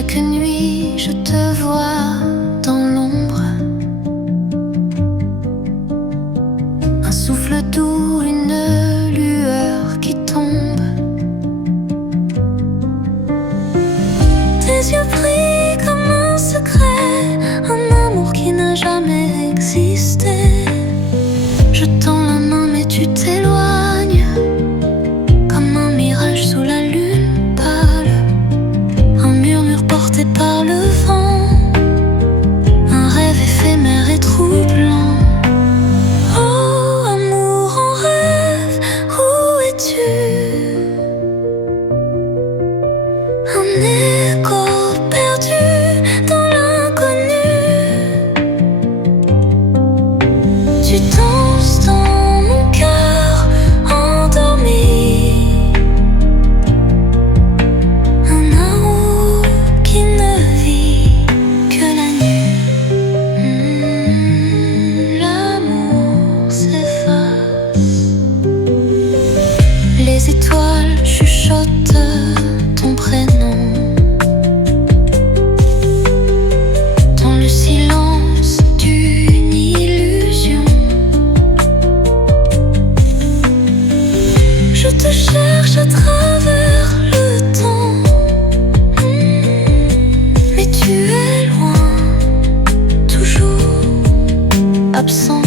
Chaque nuit je te vois dans l'ombre, un souffle doux, une lueur qui tombe. Tes yeux brillent comme un secret, un amour qui n'a jamais existé. Je tends la main mais tu t'éloignes, comme un mirage sous la lune pâle, un murmure porté par le vent, un rêve éphémère et troublant. Oh amour en rêve, où es-tu? Un écho perdu dans l'inconnu. Tu danses dans mon cœur endormi, un amour qui ne vit que la nuit. L'amour s'efface, les étoiles chuchotent ton prénom. Dans le silence d'une illusion, je te cherche à travers le temps. Mais tu es loin, toujours absent.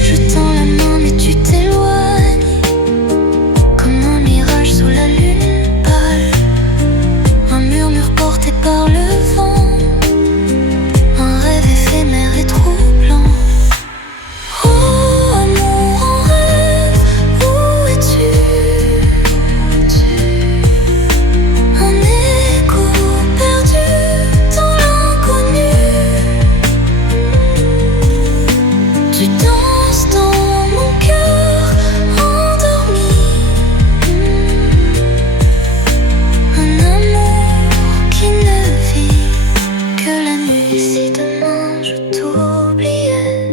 Je tends la main mais tu t'éloignes, comme un mirage sous la lune pâle, un murmure porté par le vent, un rêve éphémère et troublant. Oh amour en rêve, où es-tu? Un écho perdu dans l'inconnu. Tu danses dans mon cœur endormi, un amour qui ne vit que la nuit. Si demain je t'oubliais,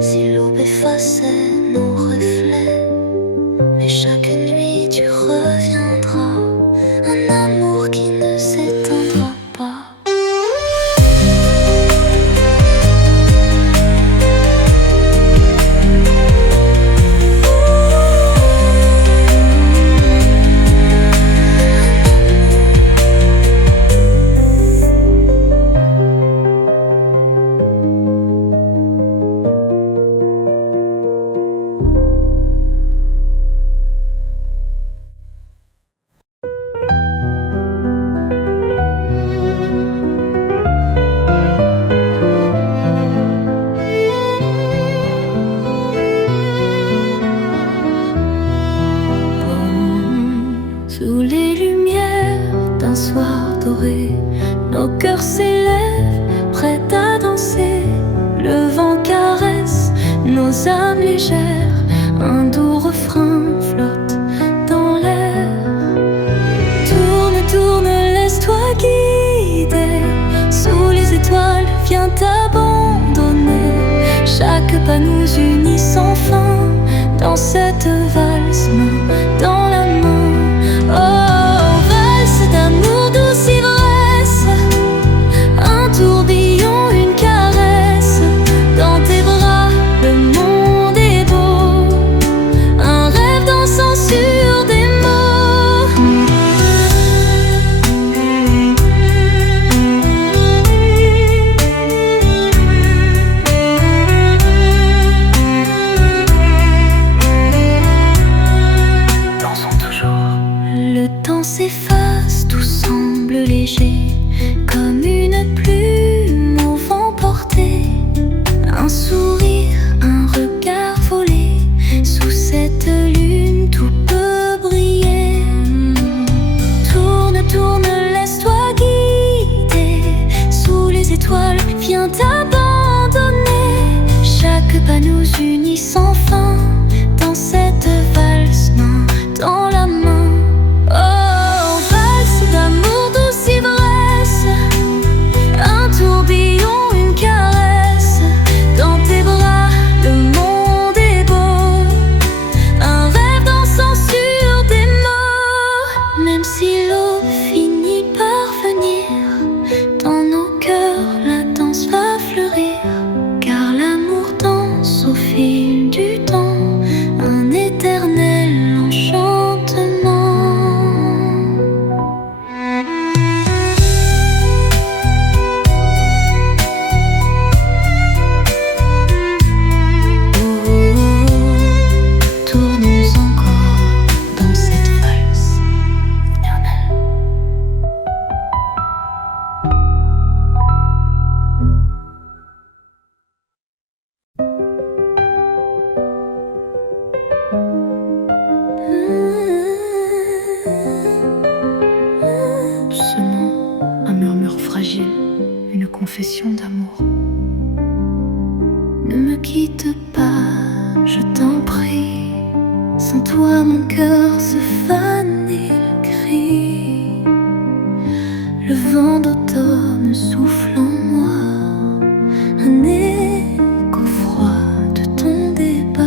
si l'aube effaçait nos reflets, mais chaque nuit tu reviendras, un amour qui ne s'éteindra pas. Sous les lumières d'un soir doré, nos cœurs s'élèvent, prêts à danser. Le vent caresse nos âmes légères, un doux refrain flotte dans l'air. Tourne, tourne, laisse-toi guider, sous les étoiles viens t'abandonner. Chaque pas nous unit sans fin, dans cette valse main dans la main. Oh, valse d'amour, douce ivresse, un tourbillon, une caresse. Dans tes bras, le monde est beau, un rêve dansant sur des s'efface, tout semble léger, comme une plume au vent portée. Un sourire, un regard volé, sous cette lune tout peut briller. Tourne, tourne, laisse-toi guider, sous les étoiles viens t'abandonner. Chaque pas nous unit sans fin, dans cette valse main dans la main. Même confession d'amour. Ne me quitte pas, je t'en prie. Sans toi mon cœur se fane et crie. Le vent d'automne souffle en moi, un écho froid de ton départ.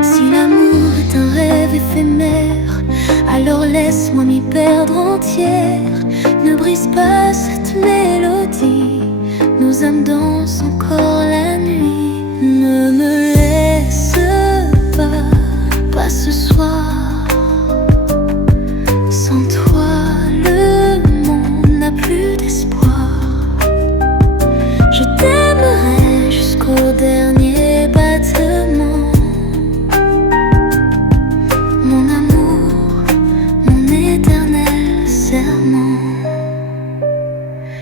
Si l'amour est un rêve éphémère, alors laisse-moi m'y perdre entière. Ne brise pas cette mélodie, nos âmes dansent encore la nuit. Ne me laisse pas ce soir. Sans toi, le monde n'a plus d'espoir. Je t'aimerai jusqu'au dernier battement. Mon amour, mon éternel serment.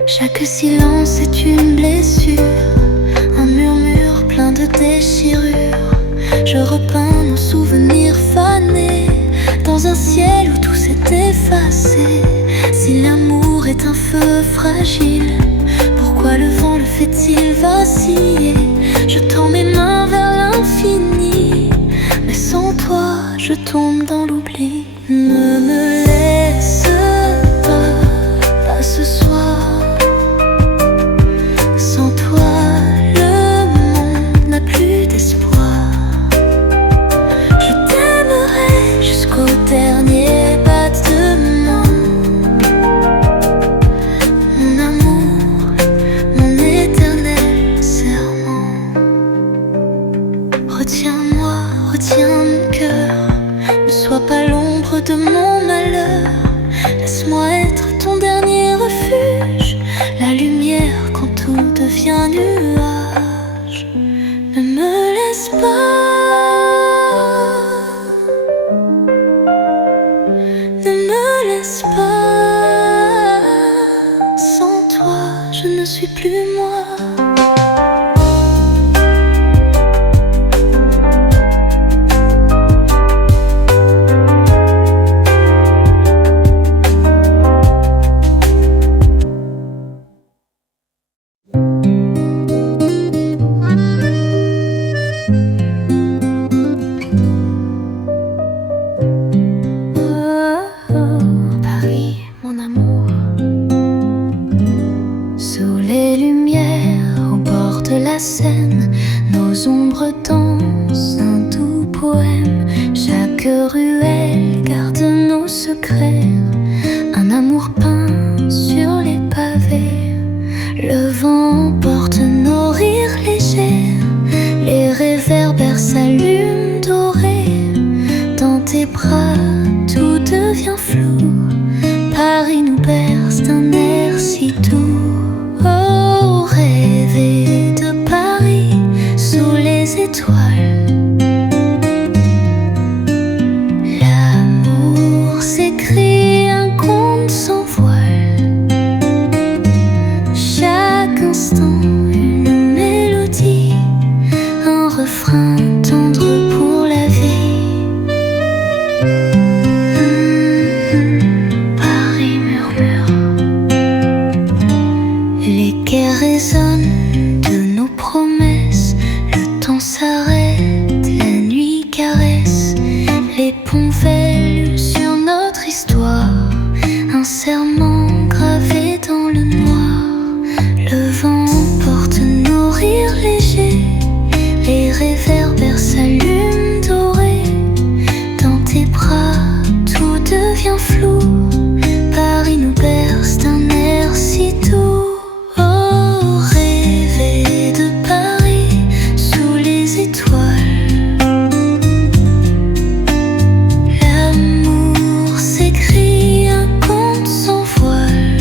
Chaque silence est une blessure, un murmure plein de déchirures. Je repeins nos souvenirs fanés dans un ciel où tout s'est effacé. Si l'amour est un feu fragile, pourquoi le vent le fait-il vaciller? Je tends mes mains vers l'infini, mais sans toi je tombe dans l'oubli. Ne me laisse pas ce soir. Sans toi le monde n'a plus d'espoir. Je t'aimerai jusqu'au dernier battement. Mon amour, mon éternel serment. Retiens-moi, retiens mon cœur. Ne sois pas l'ombre de mon malheur. Laisse-moi être ton dernier refuge, la lumière quand tout devient nuage. Ne me laisse pas, ne me laisse pas. Sans toi, je ne suis plus moi. La Seine, nos ombres dansent un doux poème. Chaque ruelle garde nos secrets, un amour peint sur les pavés. Le vent porte nos rires légers, les réverbères s'allument dorés. Dans tes bras tout devient flou, Paris nous berce d'un air si doux. Oh, rêver de Paris sous les étoiles. L'amour s'écrit un conte sans voile. Chaque instant une mélodie, un refrain tendre pour la vie. Paris murmure, les quais résonnent de nos promesses. Le temps s'arrête, la nuit caresse les ponts vèlent sur notre histoire. Un serment gravé dans le noir. Le vent porte nos rires légers, les réverbères s'allument dorés. Dans tes bras tout devient flou, Paris nous berce d'un air si doux. Oh, rêver de Paris sous les étoiles. L'amour s'écrit un conte sans voile.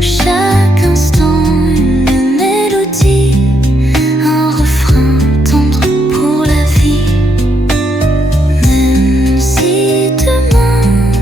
Chaque instant une mélodie, un refrain tendre pour la vie. Même si demain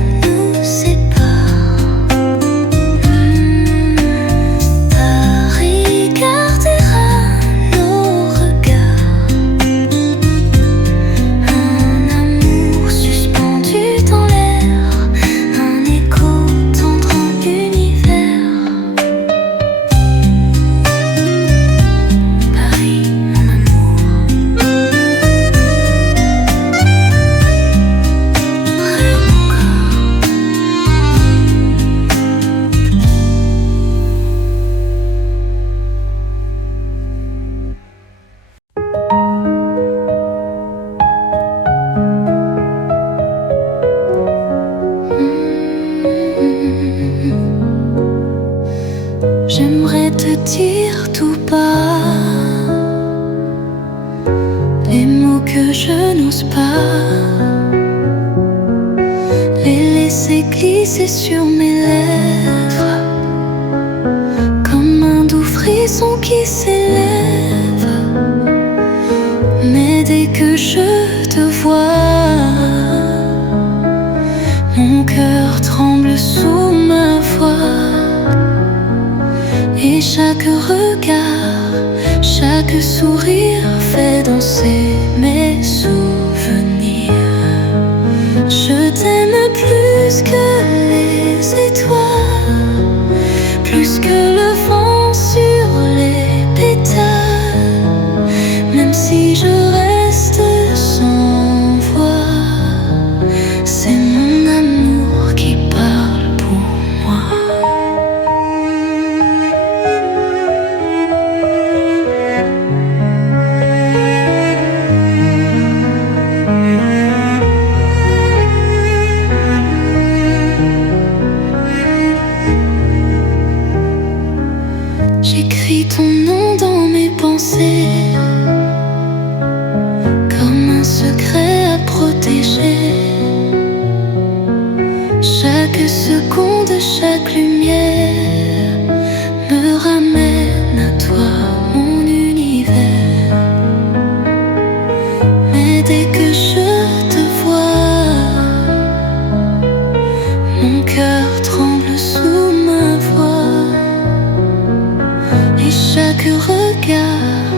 s'est glissé sur mes lèvres comme un doux frisson qui s'élève. Mais dès que je te vois, mon cœur tremble sous ma voix. Et chaque regard, chaque sourire fait danser mes souvenirs. Je t'aime plus que les étoiles, plus que le vent sur les pétales. Même si je reste sans voix, c'est mon amour qui parle pour moi. J'écris ton nom dans mes pensées comme un secret à protéger. Chaque seconde, chaque lumière me ramène à toi, mon univers. Mais dès que je te vois, mon cœur tremble sous ma voix. Et chaque regard,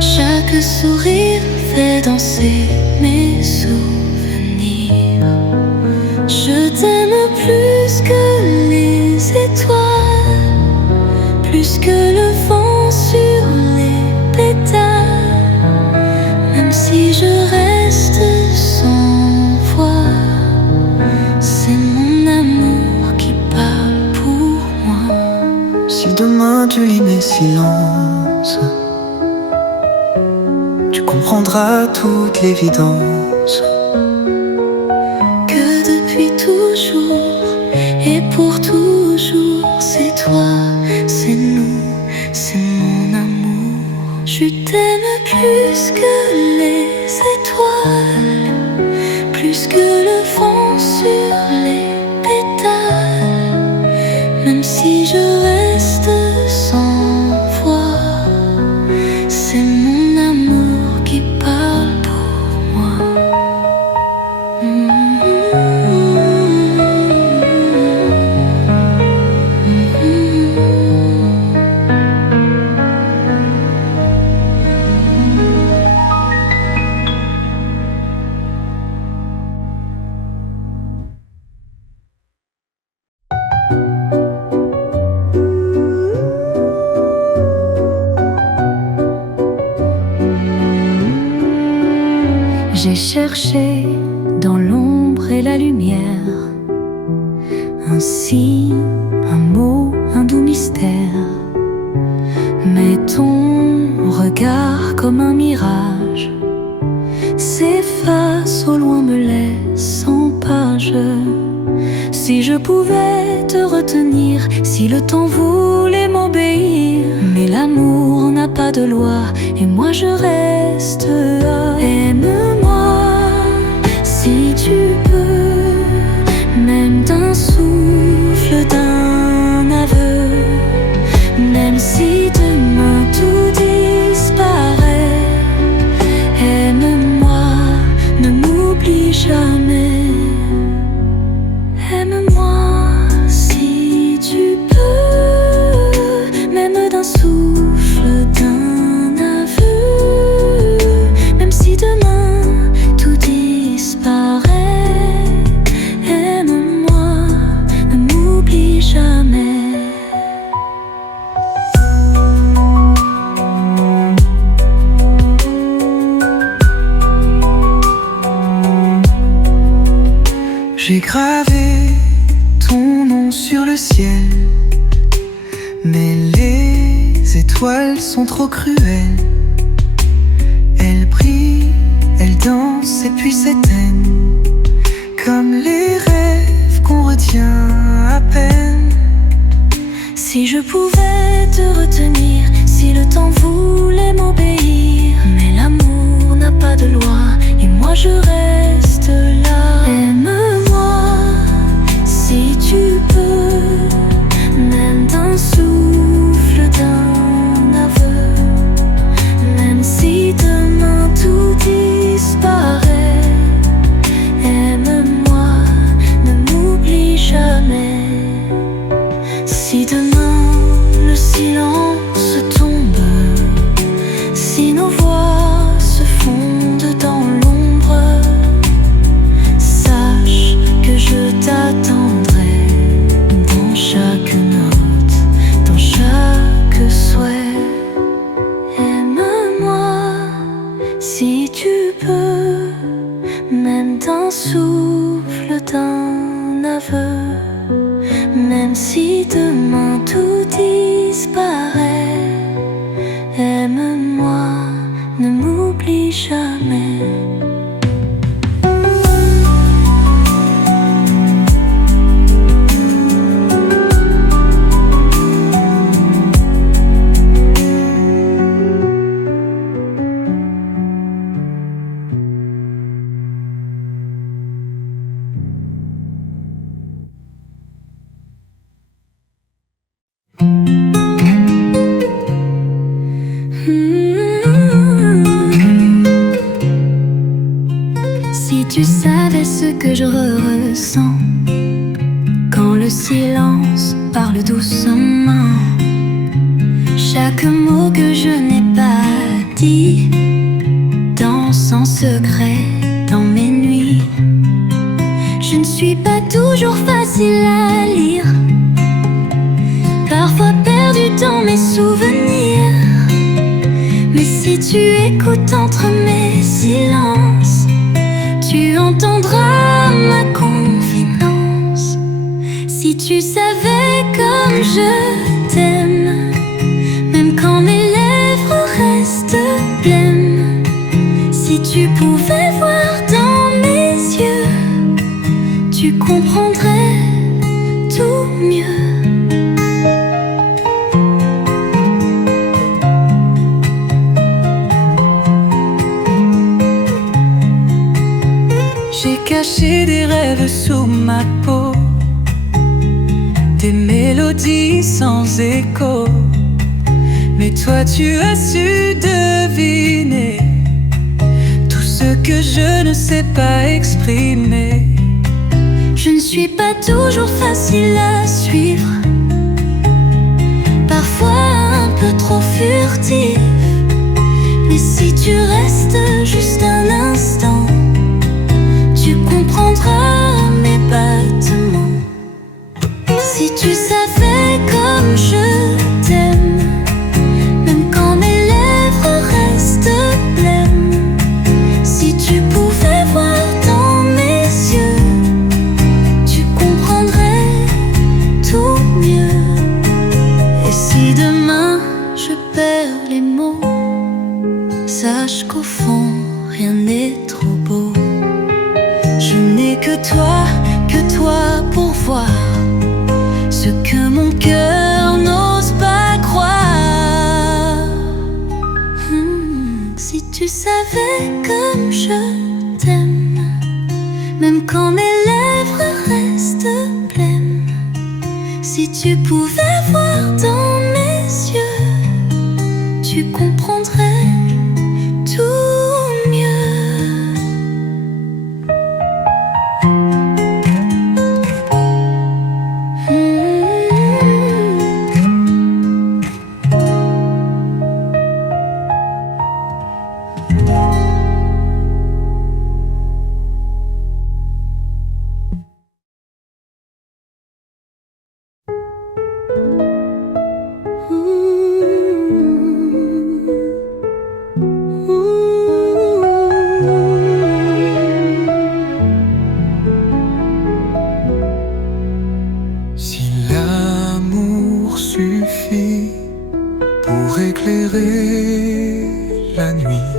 chaque sourire fait danser mes souvenirs. Je t'aime plus que les étoiles, plus que le vent sur les pétales. Même si je reste sans voix, c'est mon amour qui parle pour moi. Si demain tu lis mes silences, tu comprendras toute l'évidence que depuis toujours et pour toujours, c'est toi, c'est nous, c'est mon amour. Je t'aime plus que les étoiles, plus que le vent sur les pétales. Même si je reste sans voix, c'est mon amour qui parle pour moi. J'ai cherché dans l'ombre et la lumière un signe, un mot, un doux mystère. Mais ton regard comme un mirage s'efface au loin, me laisse en page. Si je pouvais te retenir, si le temps voulait m'obéir. Mais l'amour n'a pas de loi et moi je reste là. Aime-moi si tu peux, même d'un souffle, d'un aveu. Même si demain tout disparaît, aime-moi, ne m'oublie jamais. Aime-moi si tu peux, même d'un souffle, d'un aveu. Même si demain tout disparaît, aime-moi, ne m'oublie jamais. J'ai gravé ton nom sur le ciel, mais les étoiles sont trop cruelles. Elles brillent, elles dansent et puis s'éteignent, comme les rêves qu'on retient à peine. Si je pouvais te retenir, si le temps voulait m'obéir. Mais l'amour n'a pas de loi et moi je reste là. Aime-moi souffle d'un aveu. Même si demain tout disparaît, aime-moi, ne m'oublie jamais. Si tu savais ce que je ressens quand le silence parle doucement, chaque mot que je n'ai pas dit danse en secret dans mes nuits. Je ne suis pas toujours facile à lire, parfois perdu dans mes souvenirs. Mais si tu écoutes entre mes silences, tu entendras ma confidence. Si tu savais comme je t'aime, même quand mes lèvres restent blêmes. Si tu pouvais voir dans mes yeux, tu comprendrais tout mieux. J'ai caché des rêves sous ma peau, des mélodies sans écho. Mais toi tu as su deviner tout ce que je ne sais pas exprimer. Je ne suis pas toujours facile à suivre, parfois un peu trop furtif. Mais si tu restes juste un instant, tu comprendras mes battements. Si tu savais comme je t'aime, même quand mes lèvres restent blêmes. Si tu pouvais voir dans mes yeux, tu comprendrais tout mieux. Et si demain je perds les mots, sache qu'au fond rien n'est trop beau. Je n'ai que toi pour voir ce que mon cœur n'ose pas croire. Si tu savais comme je t'aime, même quand mes lèvres restent blêmes. Si tu pouvais voir dans mes yeux, tu comprendrais tout mieux. Si l'amour suffit pour éclairer la nuit,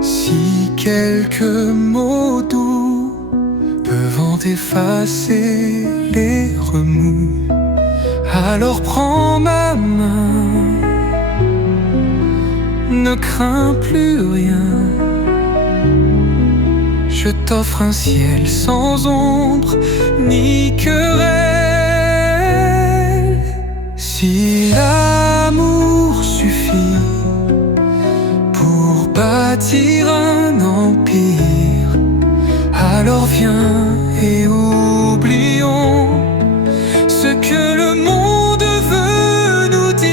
si quelques mots doux peuvent en effacer les remous, alors prends ma main, ne crains plus rien. Je t'offre un ciel sans ombre ni querelle. Si l'amour suffit pour bâtir un empire, alors viens et oublions ce que le monde veut nous dire.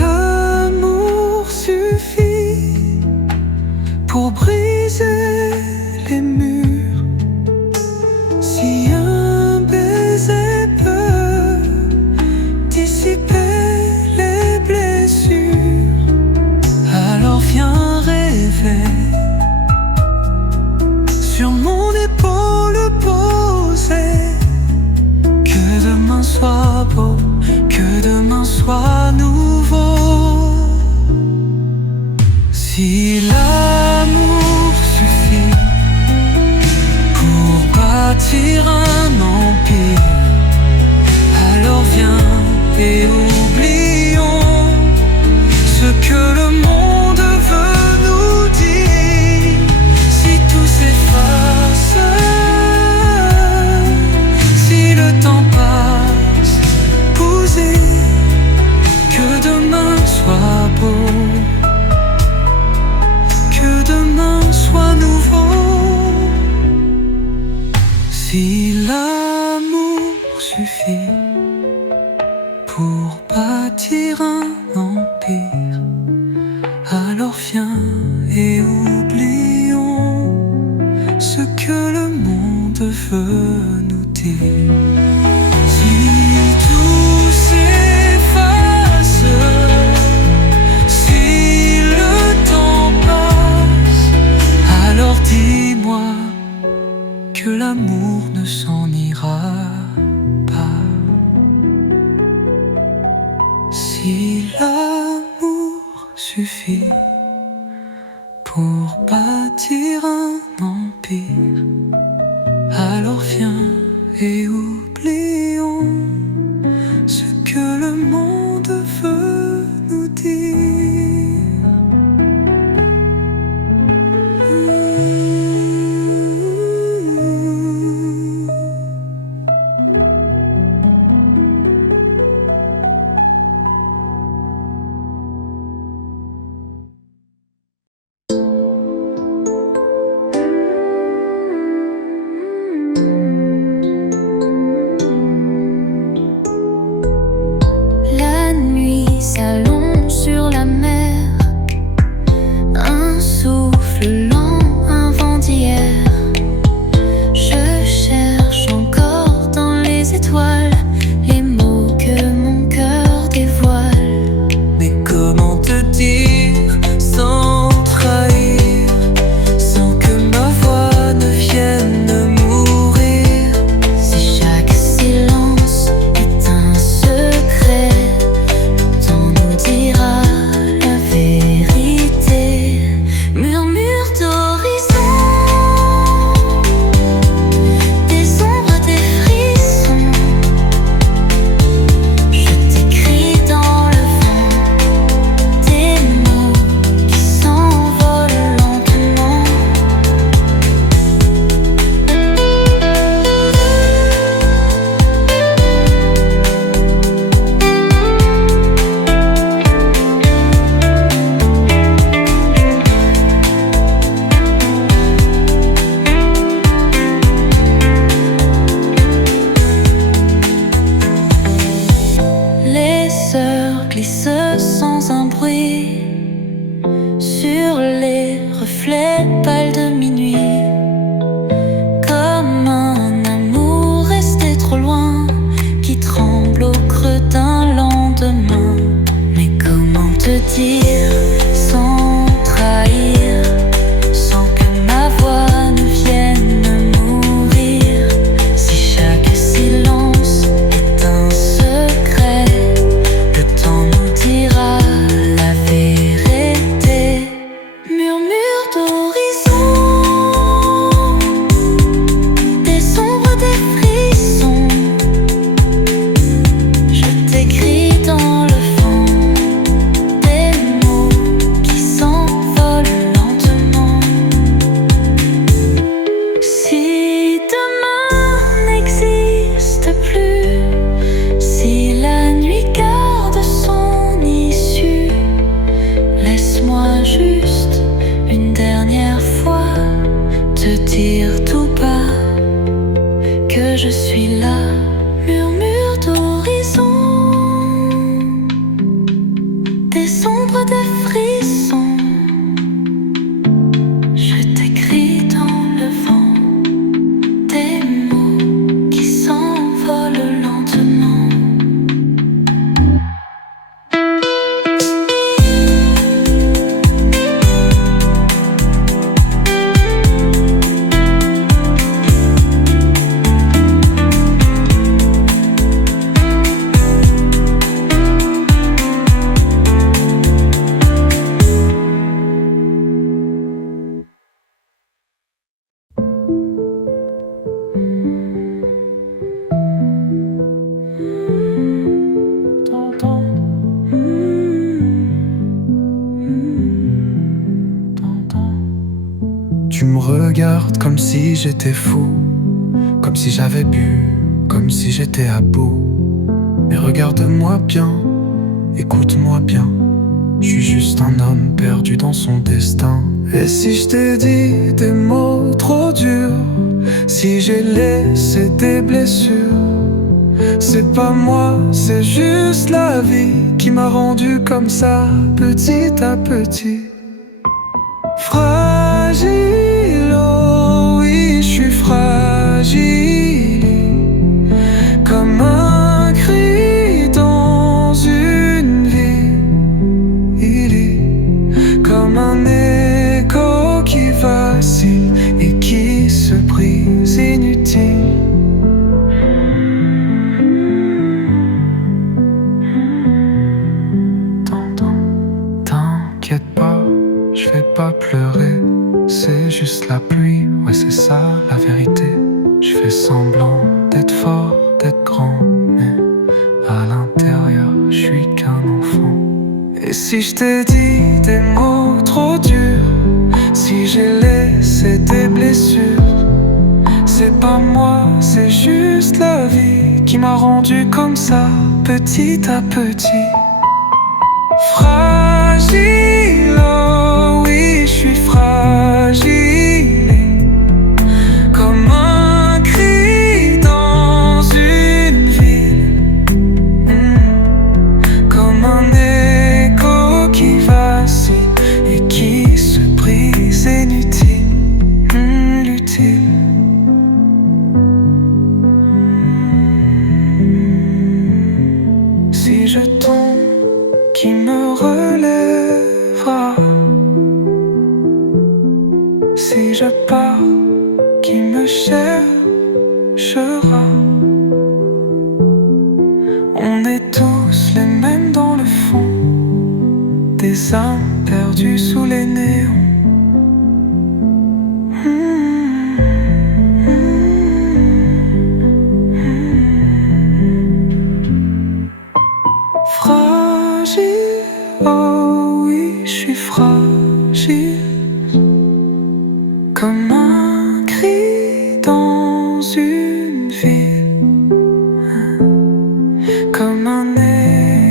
L'amour suffit pour briser les murs. épaules posées. Que demain soit beau, que demain soit nouveau. Si l'amour suffit pour bâtir un empire, alors viens et oublions ce que le monde veut nous dire. Si tout s'efface, si le temps passe, posez, que demain soit beau, que demain soit nouveau. Si l'amour suffit pour bâtir un empire, alors viens et oublions ce que le monde veut nous dire. Si tout s'efface, si le temps passe, alors dis-moi que l'amour ne s'en ira pas. Si l'amour suffit pour bâtir un empire, alors viens et oublions ce que le monde veut nous dire. La nuit s'allonge sur la mer, un souffle lent, un vent d'hier. Je cherche encore dans les étoiles les mots que mon cœur dévoile. Mais comment te dire sans trahir, sans que ma voix ne vienne mourir? Si chaque silence est un secret, le temps nous dira la vérité. Murmure d'horizon, des ombres, des frissons. Je t'écris dans le vent des mots qui s'envolent lentement. Les heures glissent sans un bruit sur les reflets pâles de minuit, comme un amour resté trop loin qui tremble au creux d'un lendemain. Mais comment te dire sans trahir, sans que ma voix ne vienne mourir? Si chaque silence est un secret, le temps nous dira la vérité. Murmure d'horizon, des ombres, des frissons. Je t'écris dans le vent des mots qui s'envolent lentement. Si demain n'existe plus, si la nuit garde son issue, laisse-moi juste une dernière fois te dire tout bas que je suis là. Murmure d'horizon, des ombres, des frissons. Je t'écris dans le vent des mots qui s'envolent lentement. comme si j'étais fou, comme si j'avais bu, comme si j'étais à bout. Mais regarde-moi bien, écoute-moi bien, je suis juste un homme perdu dans son destin. Et si je t'ai dit des mots trop durs, si j'ai laissé des blessures, c'est pas moi, c'est juste la vie qui m'a rendu comme ça, petit à petit. Fragile, oh oui, je suis fragile, comme un cri dans une ville, comme un écho qui vacille et qui se brise inutile. T'inquiète pas, je vais pas pleurer, c'est juste la pluie, ouais c'est ça la vérité. Je fais semblant d'être fort, d'être grand, mais à l'intérieur, je suis qu'un enfant. Et si je t'ai dit des mots trop durs, si j'ai laissé des blessures, c'est pas moi, c'est juste la vie qui m'a rendu comme ça, petit à petit. Fragile, oh oui, je suis fragile, comme un cri dans une ville, comme un écho qui vacille et qui se brise, inutile, inutile. Si je tombe, qui me relèvera? Si je pars, qui me cherchera? On est tous les mêmes dans le fond, des âmes perdues sous les néons. Fragile, oh oui, je suis fragile, comme un cri dans une ville, comme un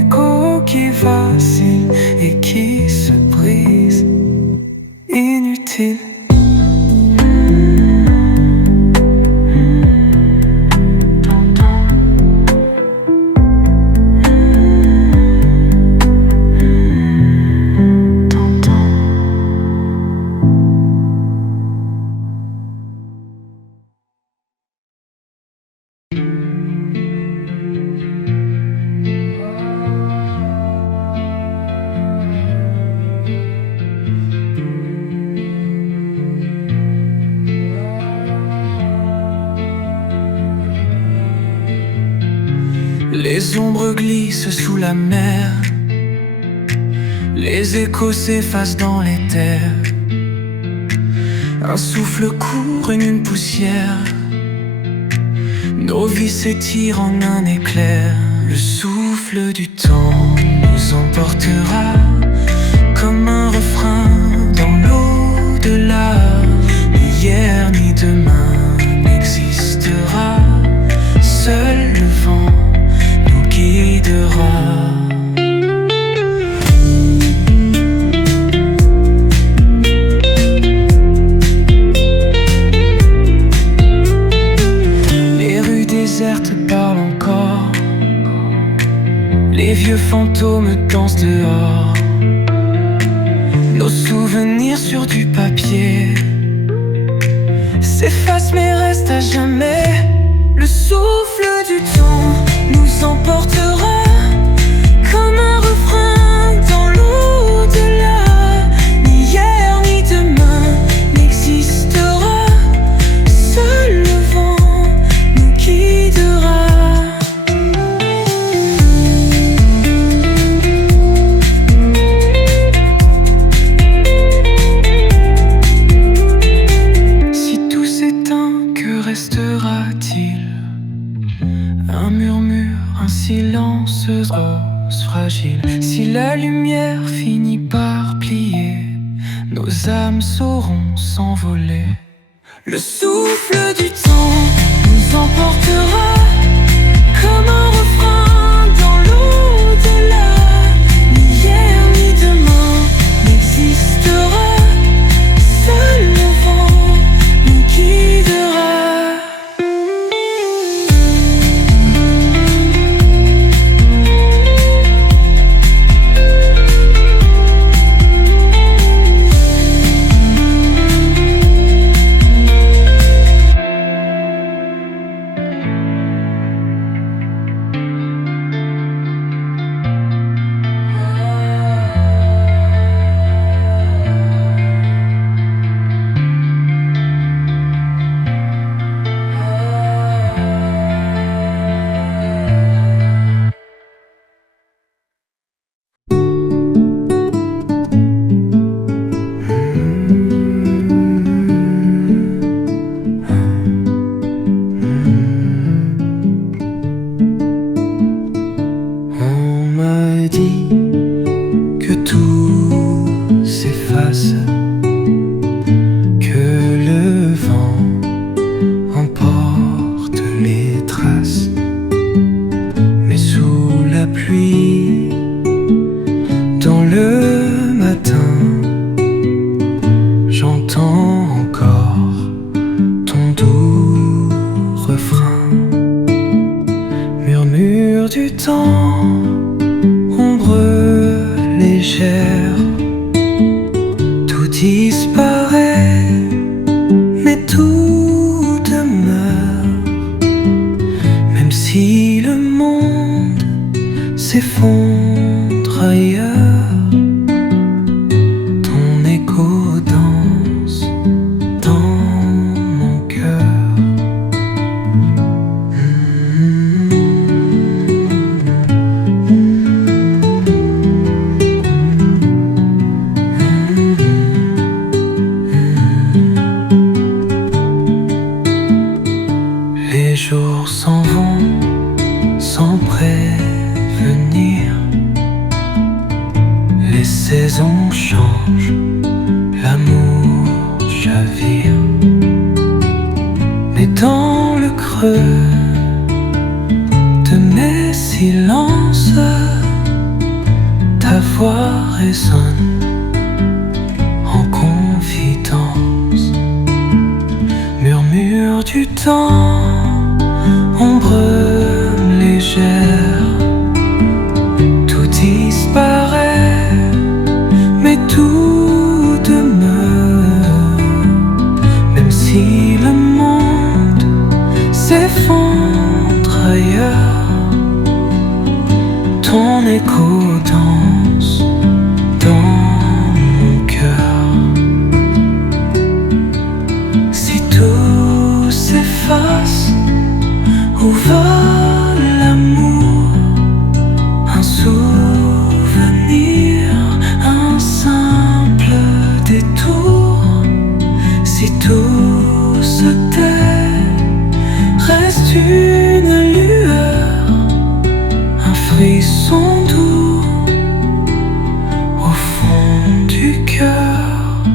écho qui vacille et qui se brise, inutile. Les ombres glissent sous la mer, les échos s'effacent dans les terres. Un souffle court, une poussière, nos vies s'étirent en un éclair. Le souffle du temps nous emportera comme un refrain dans l'au-delà. Ni hier ni demain n'existera, seul le vent nous guidera. Les rues désertes parlent encore, les vieux fantômes dansent dehors. Nos souvenirs sur du papier s'effacent mais restent à jamais. Le souffle du temps nous emportera comme un refrain dans l'au-delà. Ni hier ni demain n'existera, seul le vent nous guidera. Si tout s'éteint, que restera-t-il? Un murmure, un silence rose fragile. Si la lumière finit par plier, nos âmes sauront s'envoler. Le souffle du temps nous emportera comme un refrain dans l'au-delà. Ni hier ni demain n'existera, seul le vent nous guidera. Du temps, ombre légère, tout disparaît, mais tout demeure. Même si le monde s'effondre ailleurs, ton écho danse dans mon cœur. Les jours s'en vont sans prévenir, les saisons changent, l'amour chavire. Mais dans le creux de mes silences, ta voix résonne en confidence. Murmure du temps, ombre légère, tout disparaît, mais tout demeure. Même si le monde s'effondre ailleurs, ton écho danse dans mon cœur. Si tout s'efface, où va l'amour? Un souvenir, un simple détour. Si tout se tait, reste une lueur, un frisson doux au fond du cœur.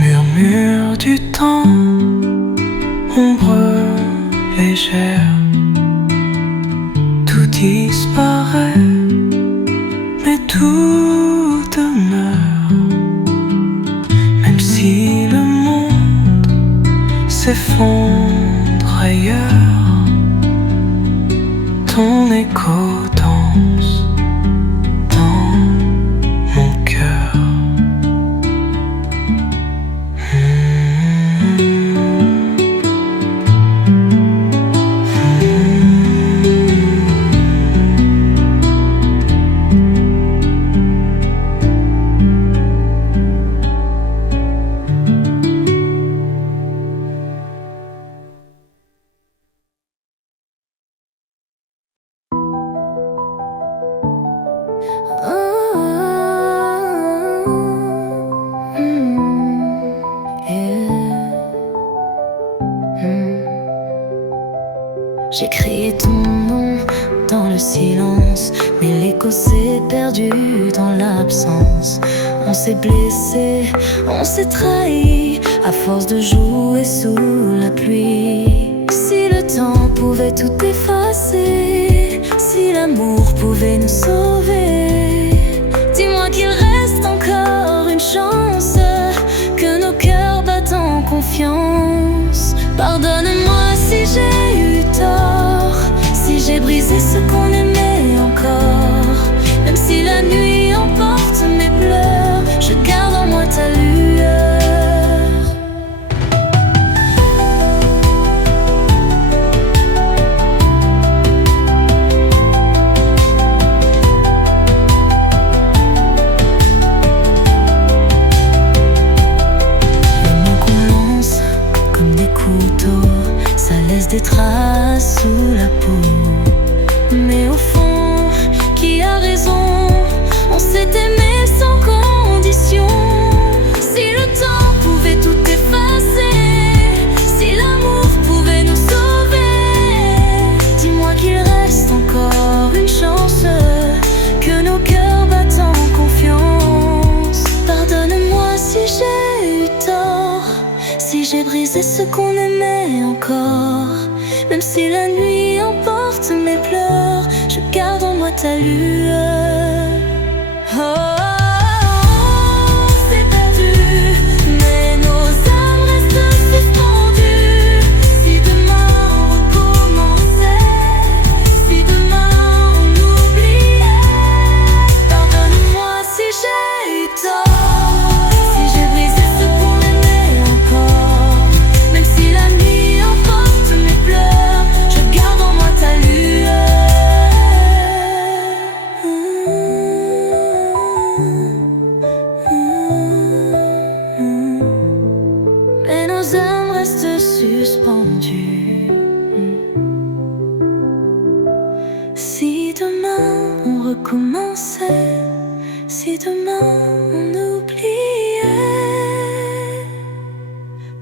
Murmure du temps, ombre légère, tout disparaît, mais tout demeure. Même si le monde s'effondre ailleurs, ton écho danse dans mon cœur. J'écris ton nom dans le silence, mais l'écho s'est perdu dans l'absence. On s'est blessé, on s'est trahi, à force de jouer sous la pluie. Si le temps pouvait tout effacer, si l'amour pouvait nous sauver, dis-moi qu'il reste encore une chance, que nos cœurs battent en confiance. Pardonne-moi si j'ai eu tort, si j'ai brisé ce qu'on aimait encore. Même si la nuit emporte mes pleurs, je garde en moi ta lueur. Ça laisse des traces sous la peau. Mais au fond, qui a raison? On s'est aimé sans condition. Si le temps pouvait tout effacer, si l'amour pouvait nous sauver, dis-moi qu'il reste encore une chance, que nos cœurs battent en confiance. Pardonne-moi si j'ai eu tort, si j'ai brisé ce qu'on aimait encore. Même si la nuit emporte mes pleurs, je garde en moi ta lueur. Oh, c'est perdu, mais nos âmes restent suspendues. Si demain on recommençait, si demain on oubliait, pardonne-moi si j'ai eu tort, si j'ai brisé ce qu'on aimait encore. Même si la nuit emporte mes pleurs, je garde en moi ta lueur. Mais nos âmes restent suspendues. Si demain on recommençait, si demain on oubliait,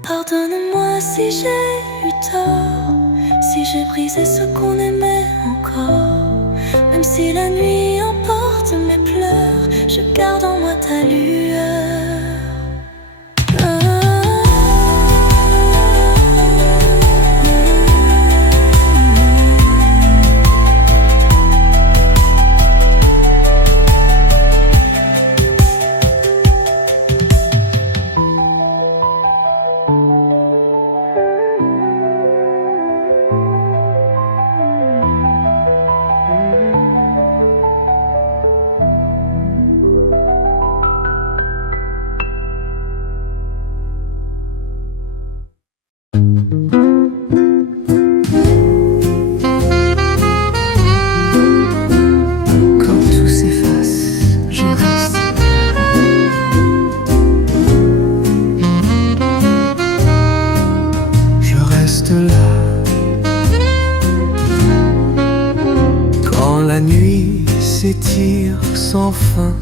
pardonne-moi si j'ai eu tort, si j'ai brisé ce qu'on aimait encore. Même si la nuit emporte mes pleurs, je garde en moi ta lueur. S'étire sans fin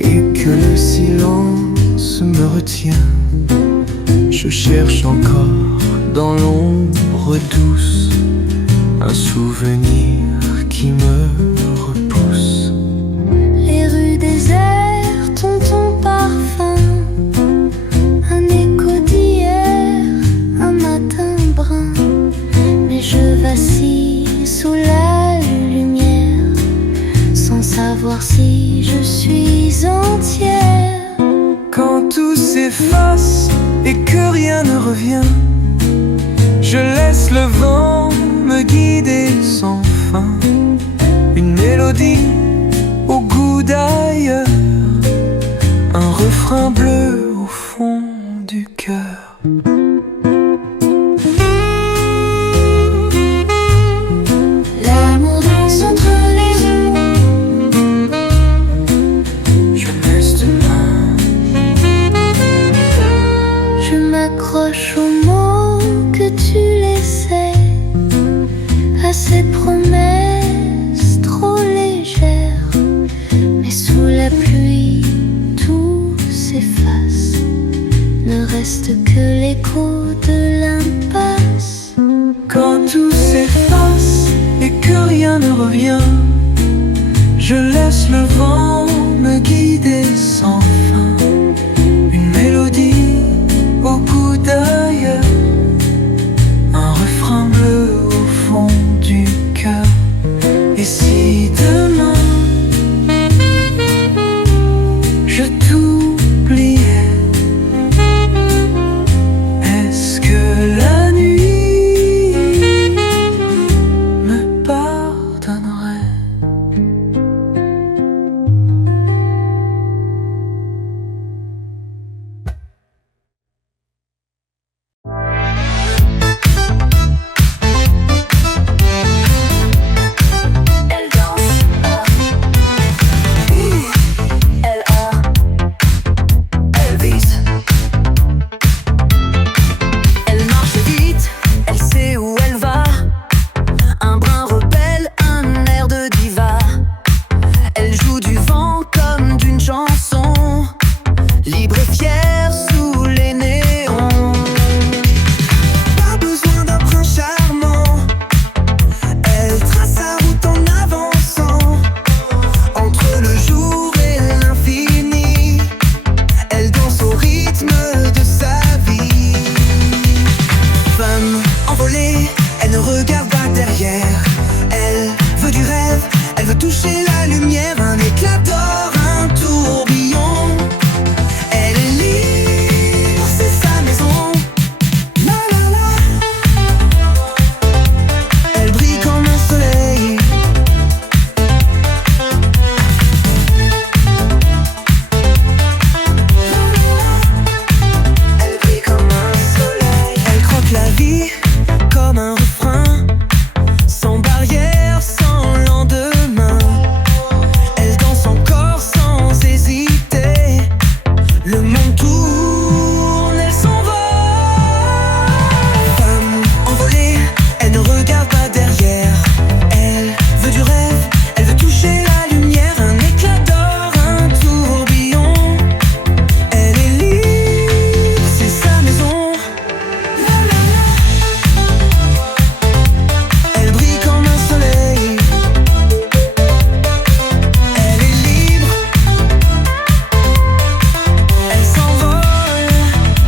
et que le silence me retient, je cherche encore dans l'ombre douce un souvenir qui me repousse. Les rues désertes ont ton parfum, un écho d'hier, un matin brun. Mais je vacille sous la lumière, sans savoir si je suis entière. Quand tout s'efface et que rien ne revient, je laisse le vent me guider sans fin. Une mélodie au goût d'ailleurs, un refrain bleu au fond du cœur. L'amour danse entre les eaux, Je laisse demain, je m'accroche aux mots que tu laissais, à ces promesses trop légères. Mais sous la pluie, tout s'efface, ne reste que l'écho de l'impasse. quand tout s'efface et que rien rien ne revient. Je laisse le vent me guider sans fin. Une mélodie au goût d'ailleurs, un refrain bleu au fond du cœur. Et si demain je t'oubliais, est-ce que la nuit me pardonnerait? Elle ne regarde pas derrière. Elle veut du rêve, elle veut toucher la lumière. Un éclat d'or, un tourbillon. Elle est libre, c'est sa maison. La la la. Elle brille comme un soleil. Elle brille comme un soleil. Elle croque la vie comme un refrain, sans barrière, sans lendemain. Elle danse encore sans hésiter. Le monde tourne, elle s'envole. Femme envolée, elle ne regarde pas derrière. Elle veut du rêve, elle veut toucher la lumière. Un éclat d'or, un tourbillon. Elle est libre, c'est sa maison. La la la. Elle brille comme un soleil. Elle est libre. Elle s'envole,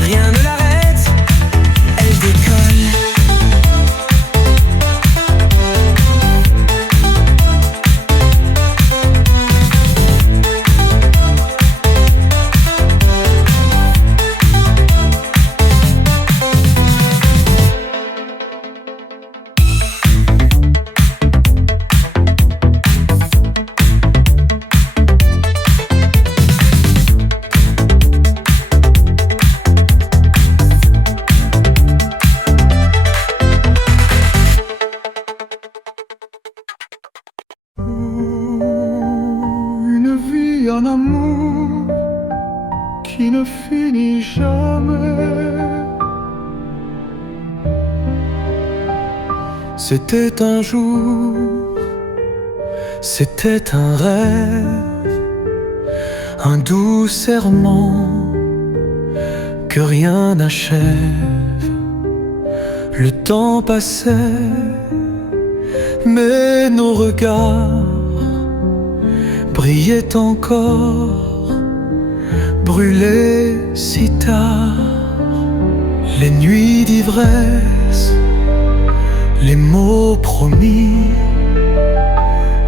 rien ne l'arrête. Elle décolle. Une vie en amour qui ne finit jamais. C'était un jour, c'était un rêve, un doux serment que rien n'achève. Le temps passait, mais nos regards brillaient encore, brûlés si tard. Les nuits d'ivresse, les mots promis,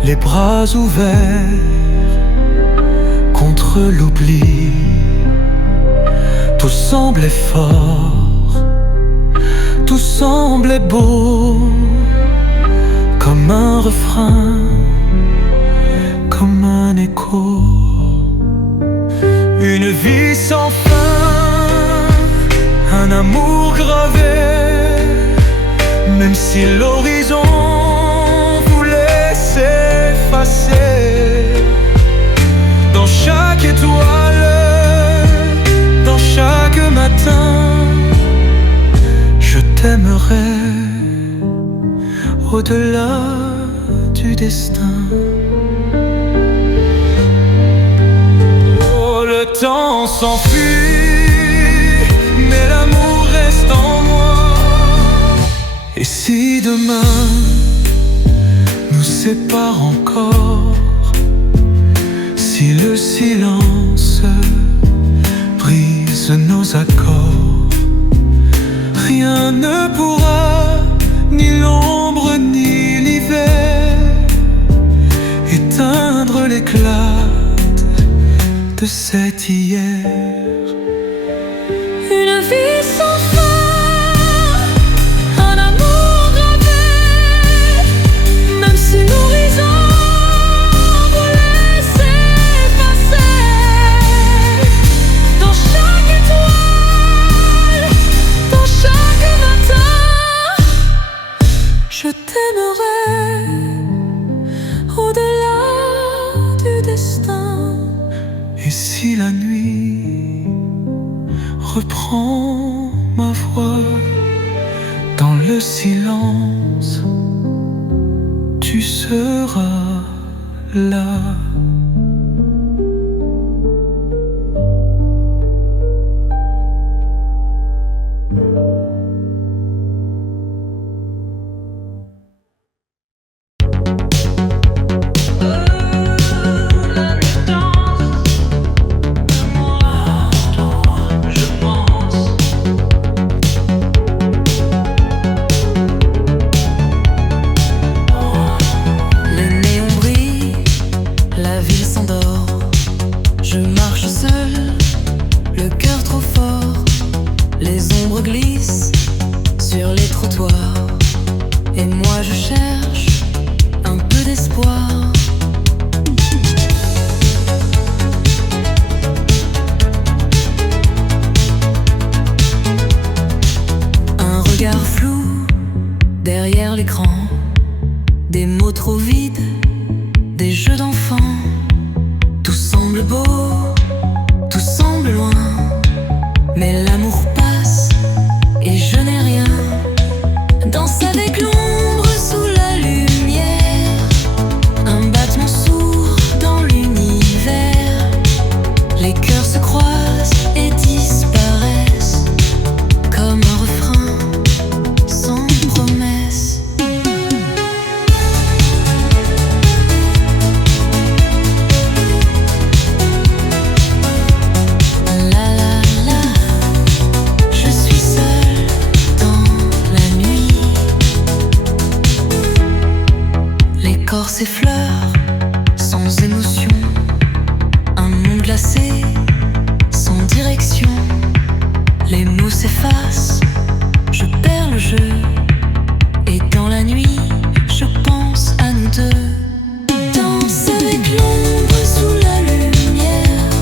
les bras ouverts contre l'oubli. Tout semblait fort, tout semblait beau, comme un refrain, comme un écho. Une vie sans fin, un amour gravé, même si l'horizon voulait s'effacer. Dans chaque étoile, dans chaque matin, je t'aimerai au-delà du destin. Oh, le temps s'enfuit, mais l'amour reste en moi. Et si demain nous sépare encore. Si le silence brise nos accords, rien ne pourra, ni l'ombre ni l'hiver, éteindre l'éclat de cet hier. Une vie sans fin, un amour gravé, même si l'horizon voulait s'effacer. Dans chaque étoile, dans chaque matin, je t'aimerai au-delà du destin. Et si la nuit reprend ma voix dans le silence, tu seras là. Je marche seul, le cœur trop fort. Les ombres glissent sur les trottoirs. Et moi je cherche un peu d'espoir. Un regard flou derrière l'écran. Des mots trop vides, des jeux d'enfants. Tout semble beau, tout semble loin, mais l'amour passe et je n'ai rien. Danse avec l'ombre sous la lumière, un battement sourd dans l'univers. Les cœurs se croisent et disparaissent comme un refrain sans promesse. S'effleure sans émotion, un monde glacé sans direction. Les mots s'effacent, je perds le jeu, et dans la nuit, je pense à nous deux. Danse avec l'ombre sous la lumière,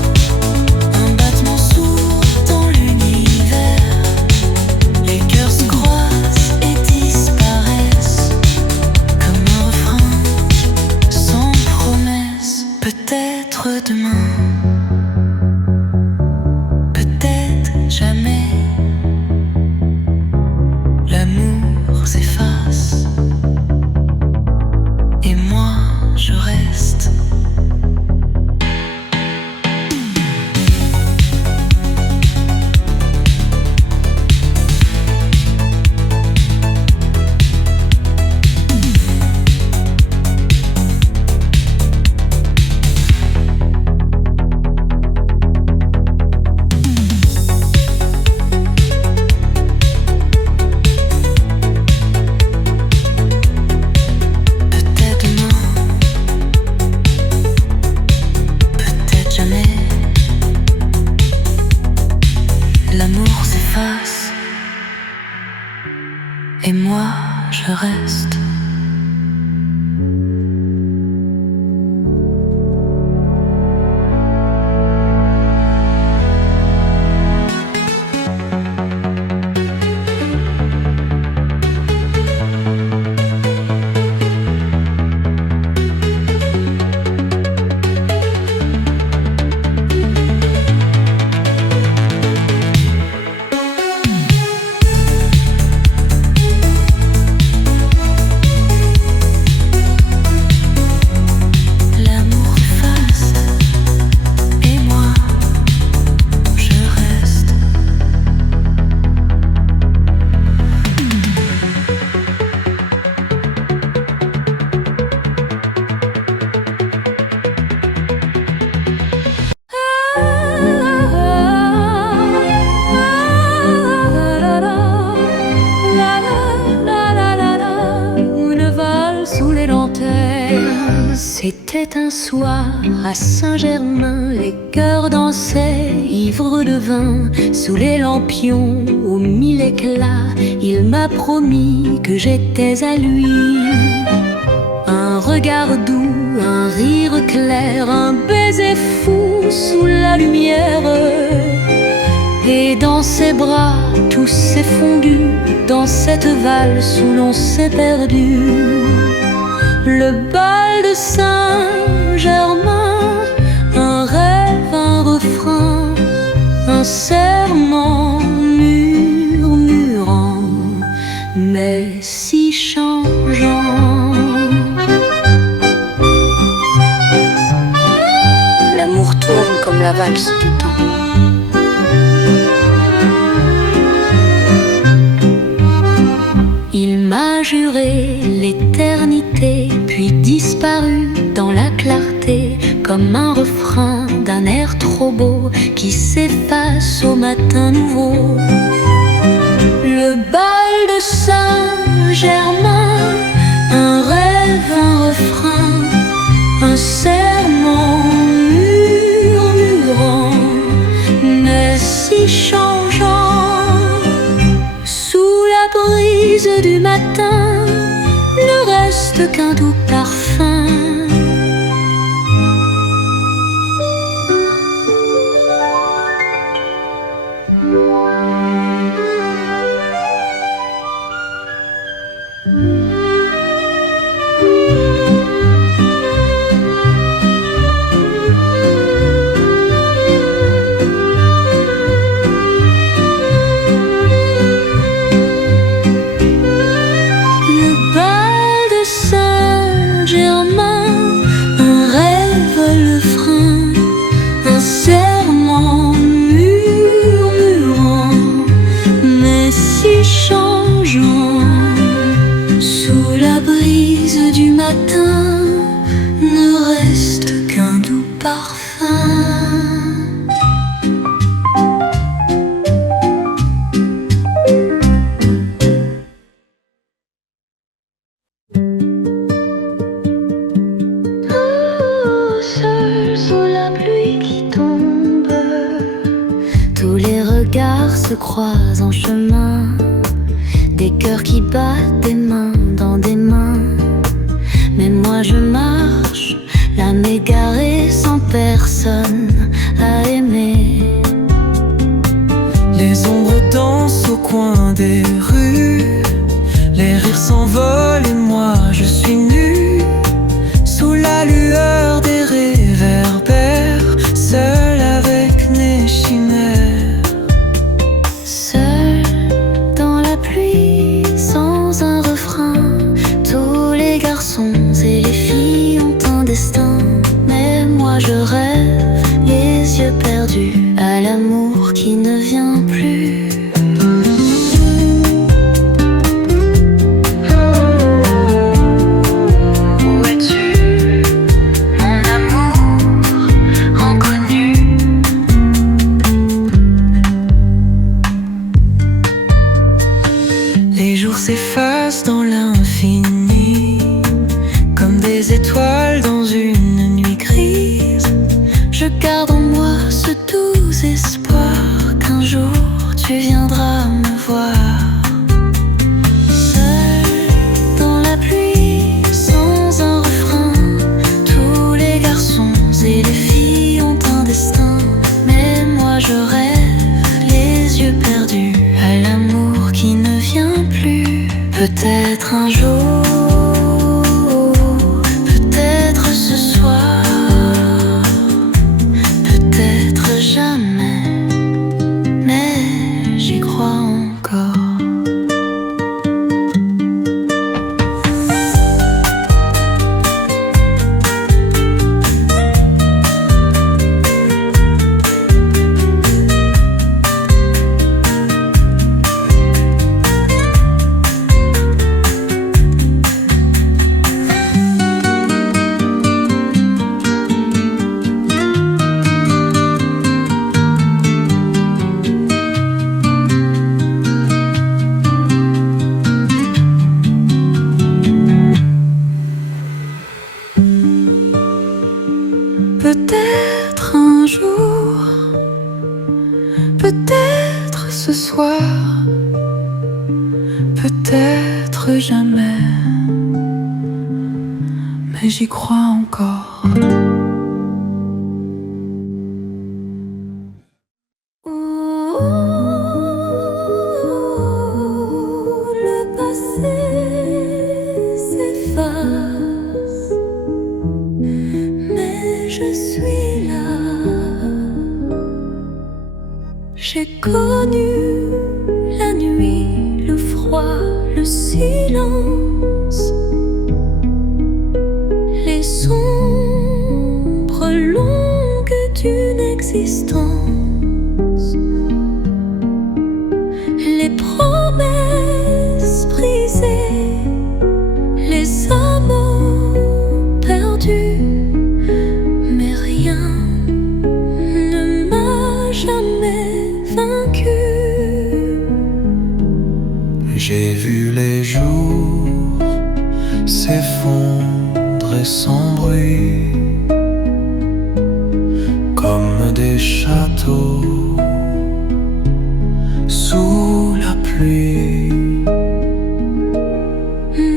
un battement sourd dans l'univers. Les cœurs se croisent et disparaissent comme un refrain. Peut-être demain, peut-être jamais. L'amour s'efface et moi je reste. L'amour s'efface et moi je reste. C'était un soir à Saint-Germain, les cœurs dansaient, ivres de vin, sous les lampions, aux mille éclats. Il m'a promis que j'étais à lui. Un regard doux, un rire clair, un baiser fou sous la lumière. Et dans ses bras, tout s'est fondu, dans cette valse où l'on s'est perdu. Le bal de Saint-Germain, un rêve, un refrain, un serment murmurant, mais si changeant. L'amour tourne comme la valse du temps. Il m'a juré l'éternité, puis disparu dans la clarté, comme un refrain d'un air trop beau qui s'efface au matin nouveau. Le bal de Saint-Germain, un rêve, un refrain, un serment murmurant, mais si changeant. Sous la brise du matin, ne reste qu'un doux parfum. Sous la brise du matin, ne reste qu'un doux parfum. Seul sous la pluie qui tombe, tous les regards se croisent en chemin. Des cœurs qui battent des mains dans des mains. Mais moi je marche, l'âme égarée, sans personne à aimer. Les ombres dansent au coin des rues, les rires s'envolent et moi je suis nu. Sous la lueur des réverbères, seul avec mes chimères. Seul dans la pluie, sans un refrain, tous les garçons et les filles ont un destin. Mais moi je rêve, les yeux perdus, à l'amour qui ne vient plus. Où es-tu, mon amour inconnu? Les jours s'effacent dans l'infini, comme des étoiles dans une nuit grise. Je garde en moi ce doux espoir qu'un jour tu viendras me voir. Seul dans la pluie, sans un refrain, tous les garçons et les filles ont un destin. Mais moi je rêve, les yeux perdus, à l'amour qui ne vient plus. Peut-être un jour, peut-être ce soir, peut-être jamais, mais j'y crois encore. peut-être jamais, mais j'y crois encore. Le passé s'efface, mais je suis là. J'ai connu la nuit, le froid, le silence, les sombres longues d'une existence, les promesses brisées, les amours perdus, mais rien ne m'a jamais vaincu. J'ai vu les jours s'effondrer sans bruit, comme des châteaux sous la pluie.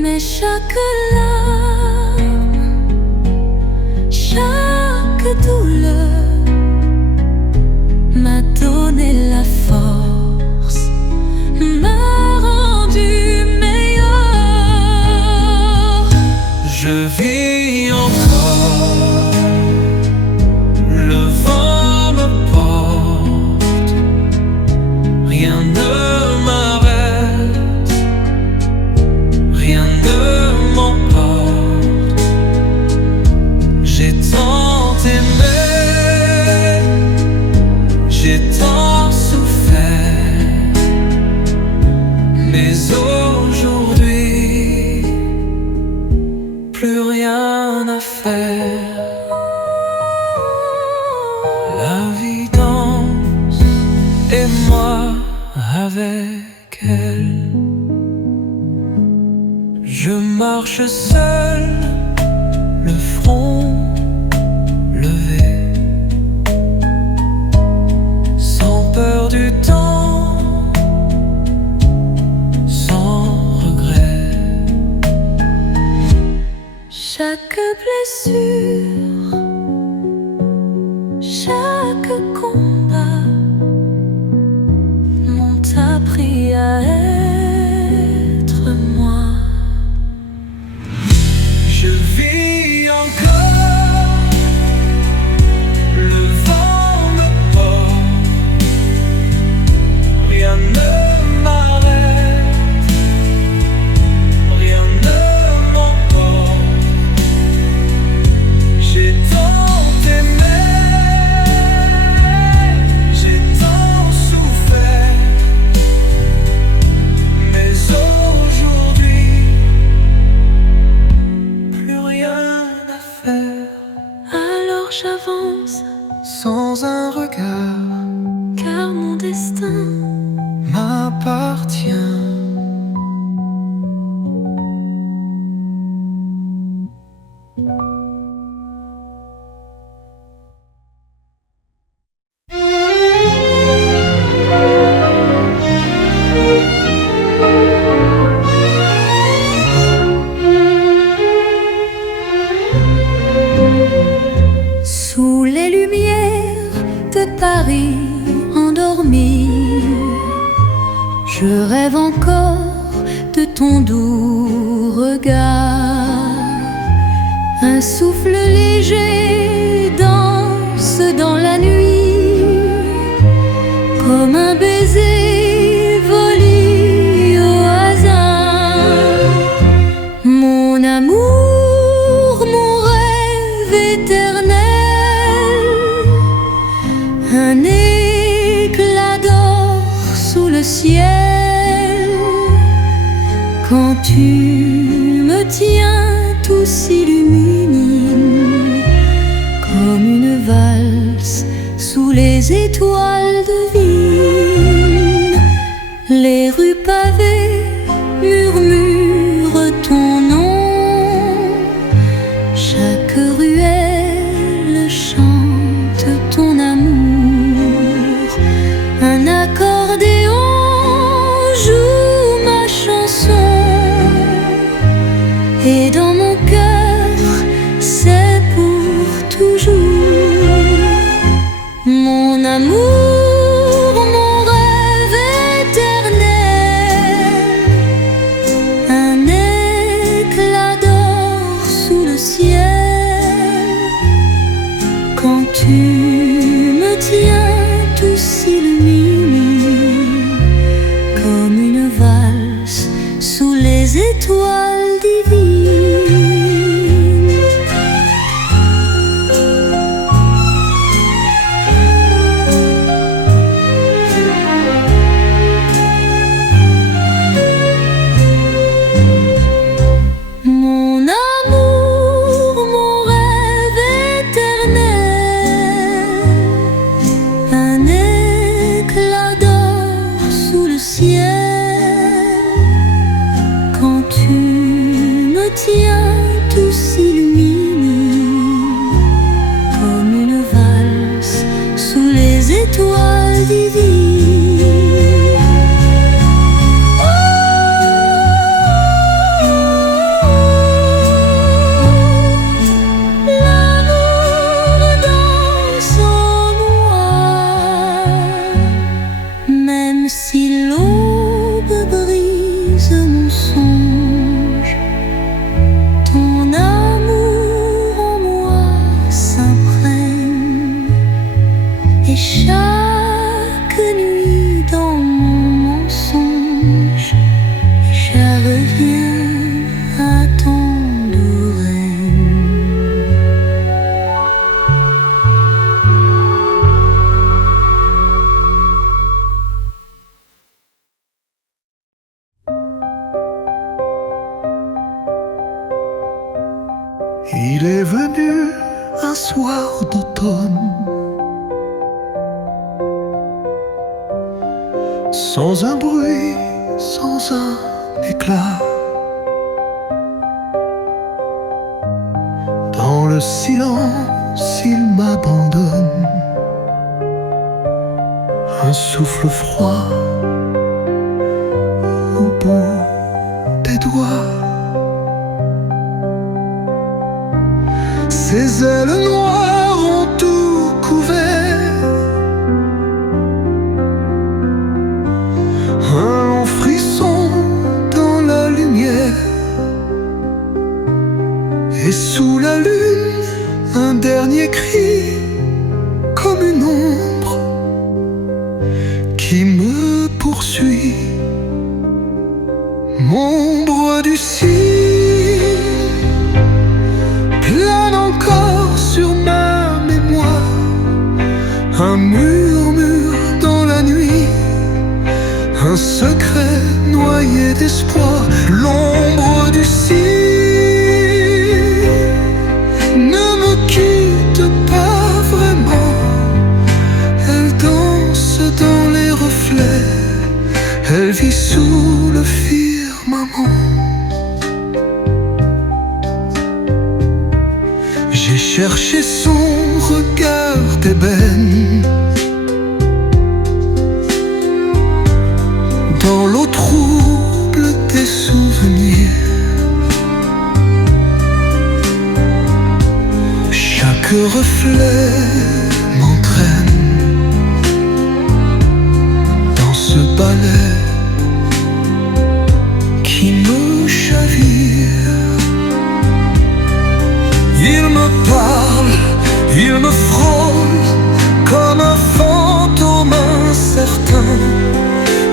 Mais chaque larme, chaque douleur m'a donné la force, m'a rendu meilleur. Je vis encore, le vent me porte, rien ne m'arrête, rien ne m'emporte. J'ai tant aimé, j'ai tant souffert, mais aujourd'hui, plus rien à faire. La vie danse et moi avec elle. Je marche seul, le front levé, sans peur du temps, sans regret. Chaque blessure, chaque combat m'ont appris à être moi. Je vis encore, le vent me porte, rien ne m'arrête, rien ne m'emporte. J'ai tant aimé, j'ai tant souffert, mais aujourd'hui, plus rien à faire. Alors j'avance, Sans un regard car mon destin m'appartient. sous les lumières de Paris endormi, je rêve encore de ton doux regard. Un souffle léger danse dans la nuit, comme un baiser volé au hasard. Mon amour, mon rêve éternel, un éclat d'or sous le ciel. Quand tu me tiens, tout s'illumine comme une valse sous les étoiles de Vigne. Les rues pavées murmurent ton nom, chaque ruelle chante ton amour. Un accordéon joue ma chanson. étoiles divines. Mon amour, mon rêve éternel, un éclat d'or sous le ciel. Quand tu me tiens tout s'illumine comme une valse sous les étoiles divines. L'amour danse en moi, même si l'aube brise mon songe. Ton amour en moi s'imprègne, et chaque nuit dans mon mensonge, je reviens à ton doux règne. Il est venu un soir d'automne, sans un bruit, sans un éclat. Dans le silence, il m'abandonne, un souffle froid au bout des doigts. Ses ailes noires ont tout couvert, un long frisson dans la lumière, et sous la lune, un dernier cri comme une ombre qui me poursuit, m'ombre du ciel, plane encore sur ma mémoire, un murmure dans la nuit, un secret noyé d'espoir. L'ombre du ciel ne me quitte pas vraiment, elle danse dans les reflets, elle vit sous le firmament. J'ai cherché son regard d'ébène dans l'eau trouble des souvenirs. Chaque reflet m'entraîne dans ce ballet qui me chavire. Il me parle, il me frôle comme un fantôme incertain,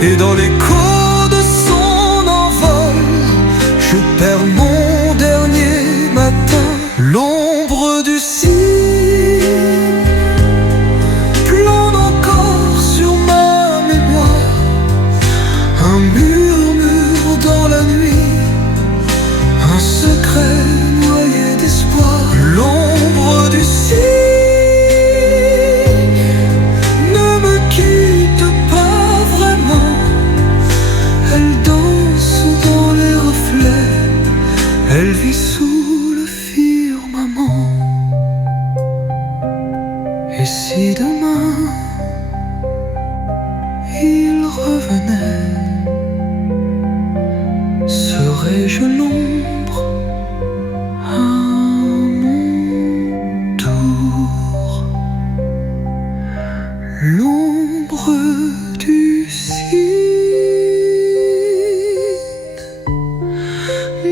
et dans l'écho de son envol, je perds mon dernier matin. L'ombre du ciel plane encore sur ma mémoire, un murmure dans la nuit, un secret noyé d'espoir. L'ombre du ciel ne me quitte pas vraiment, elle danse dans les reflets, elle vit sous le firmament. Et si demain il revenait, serais-je l'ombre à mon tour? L'ombre du ciel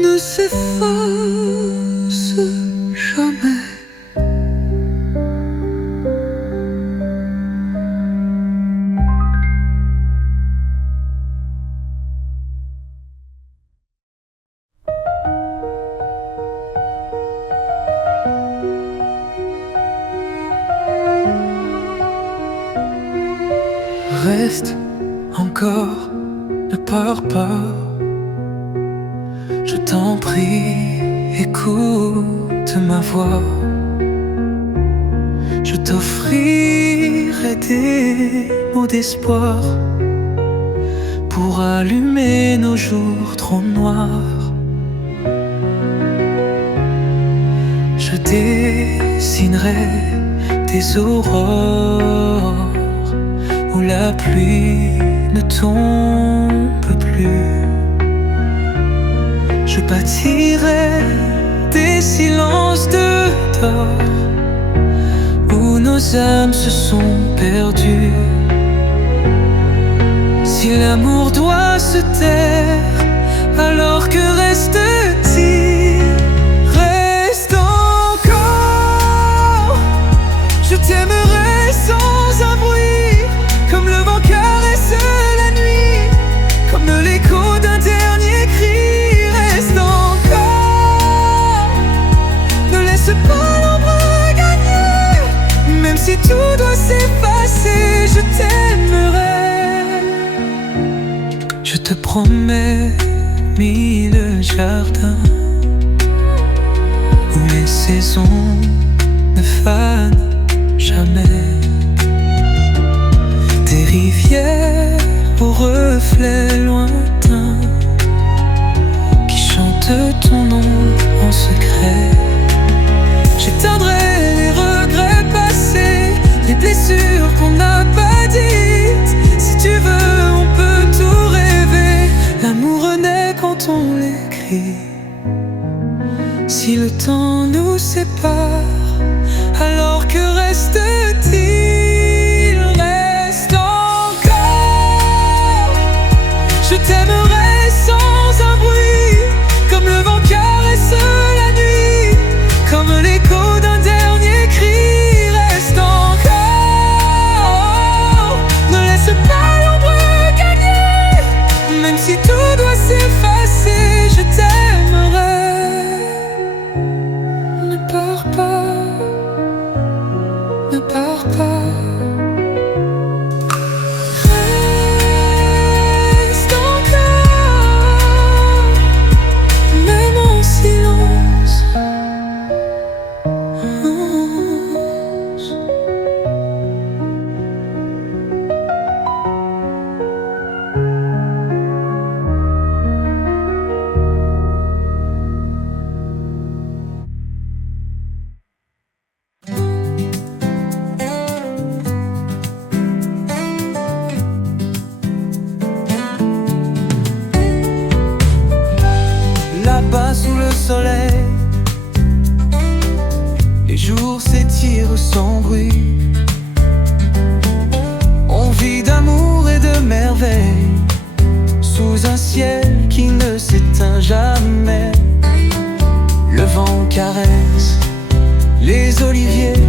ne s'efface jamais. reste encore, ne pars pas. Je t'en prie, écoute ma voix. Je t'offrirai des mots d'espoir pour allumer nos jours trop noirs. Je dessinerai des aurores où la pluie ne tombe plus. Je bâtirai des silences de d'or où nos âmes se sont perdues. Si l'amour doit se taire, alors que reste-t-il? Reste encore. Je t'aimerai sans un bruit, comme le vent caresse la nuit, comme l'écho d'un dernier cri. Reste encore. Ne laisse pas l'ombre gagner, même si tout doit s'effacer, je t'aimerai. Je te promets 1000 jardins où les saisons ne fanent jamais, des rivières aux reflets lointains qui chantent ton nom en secret. J'éteindrai les regrets passés, les blessures qu'on n'a pas dites. Si tu veux, on peut tout rêver. L'amour renaît quand on l'écrit. Si le temps nous sépare, alors que reste-t-il? Reste encore. Je t'aimerai sans un bruit, comme le vent caresse la nuit, comme l'écho d'un dernier cri. Reste encore. Ne laisse pas l'ombre gagner, même si tout doit s'effacer, je t'aimerai. Ne pars pas, ne pars pas. Reste encore, même en silence. Là-bas sous le soleil, les jours s'étirent sans bruit. On vit d'amour et de merveille sous un ciel qui ne s'éteint jamais. Le vent caresse les oliviers,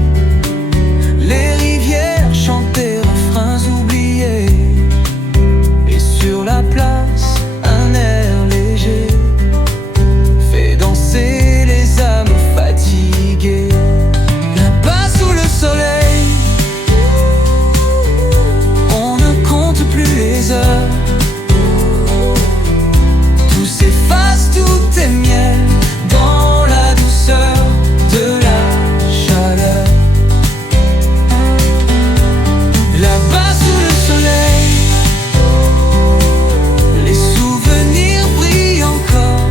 les rivières chantent des refrains oubliés. Et sur la place, un air léger fait danser les âmes fatiguées. Là-bas sous le soleil, on ne compte plus les heures. Tout s'efface, tout est miel dans la douceur de la chaleur. Là-bas sous le soleil, les souvenirs brillent encore,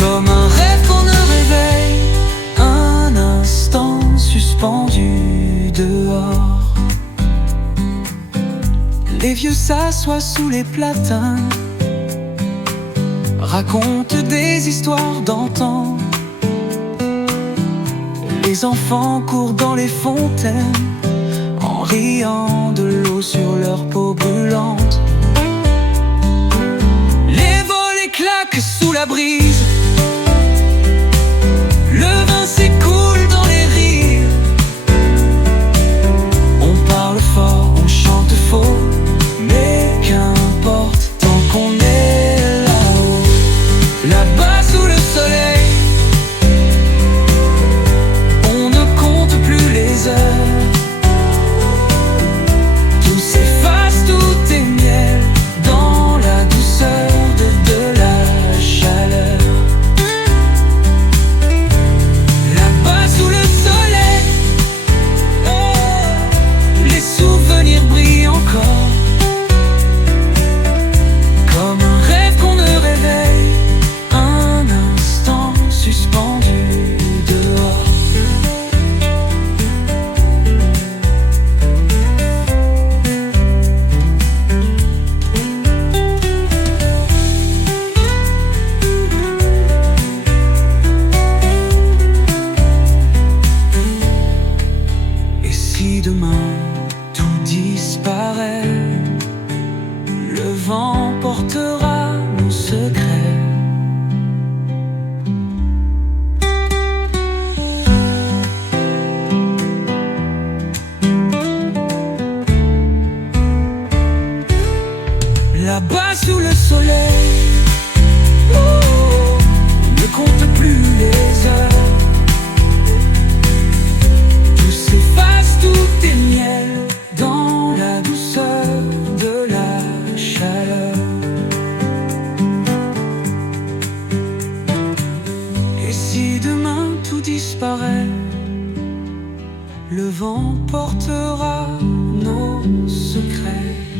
comme un rêve qu'on ne réveille, un instant suspendu dehors. Les vieux s'assoient sous les platanes, racontent des histoires d'antan. Les enfants courent dans les fontaines en riant de l'eau sur leur peau brûlante. Les volets claquent sous la brise, le vin s'écoule dans les rires. On parle fort, on chante faux, mais qu'importe tant qu'on est là-haut. Là-bas sous le soleil, on ne compte plus les heures. Là-bas sous le soleil, oh, on ne compte plus les heures. Tout s'efface, tout est miel dans la douceur de la chaleur. Et si demain tout disparaît, le vent portera nos secrets.